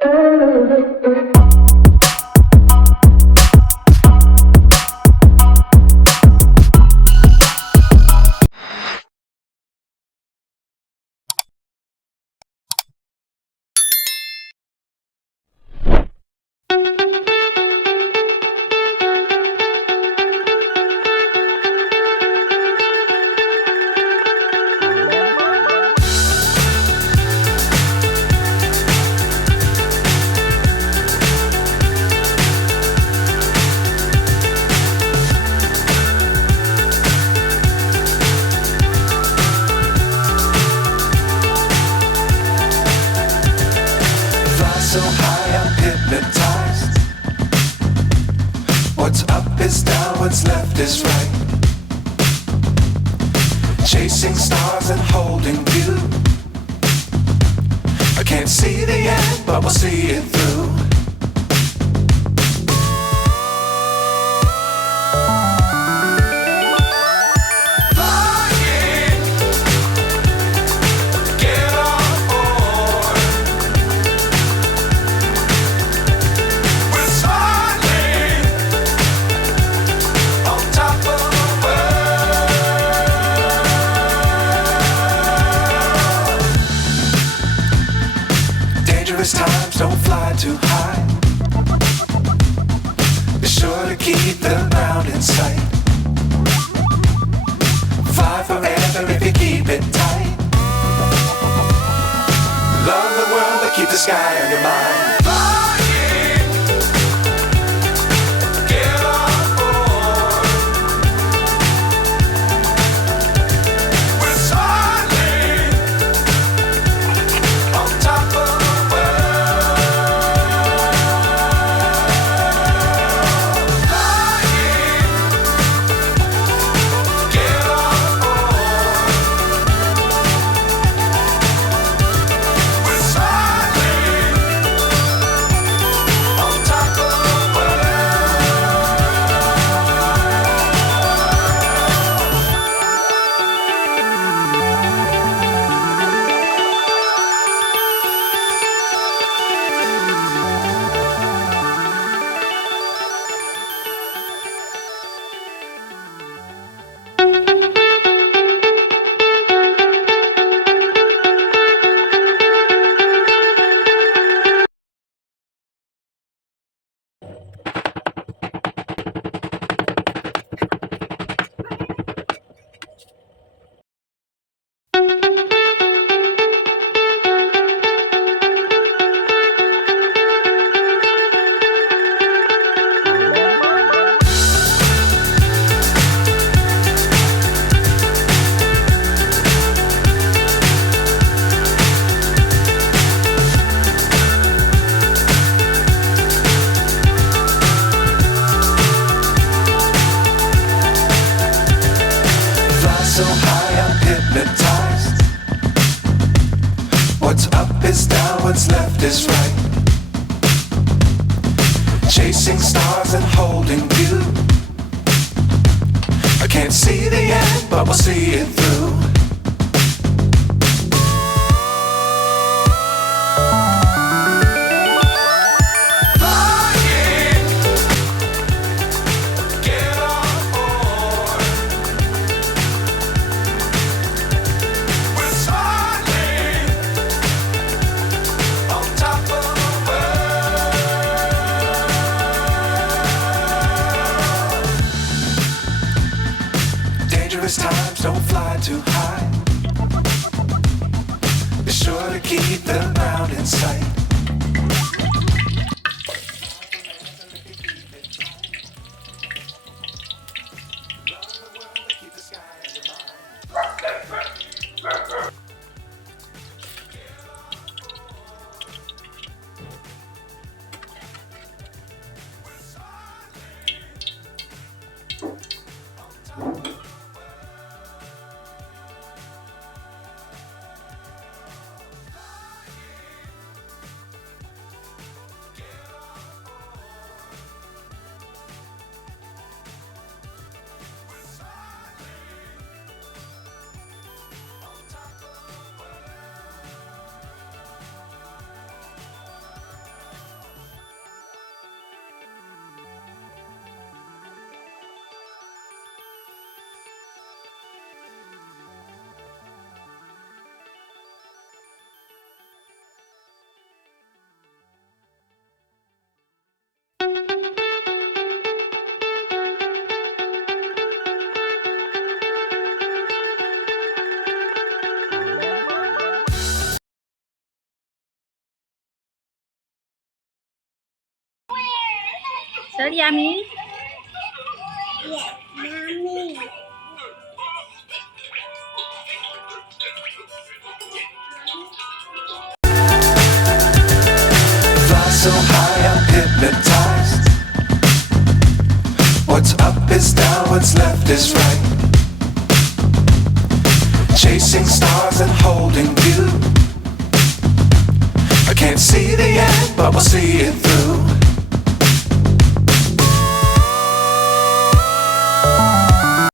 So high I'm hypnotized. What's up is down, what's left is right. Chasing stars and holding you. I can't see the end, but we'll see it through. Times don't fly too high. Be sure to keep the ground in sight. Fly forever if you keep it tight. Love the world but keep the sky on your mind. So high I'm hypnotized. What's up is down, what's left is right. Chasing stars and holding you. I can't see the end, but we'll see it through. Times don't fly too high. Be sure to keep the ground in sight. Tell yummy. Yes, mommy. Fly so high, I'm hypnotized. What's up is down, what's left is right. Chasing stars and holding you. I can't see the end, but we'll see it through.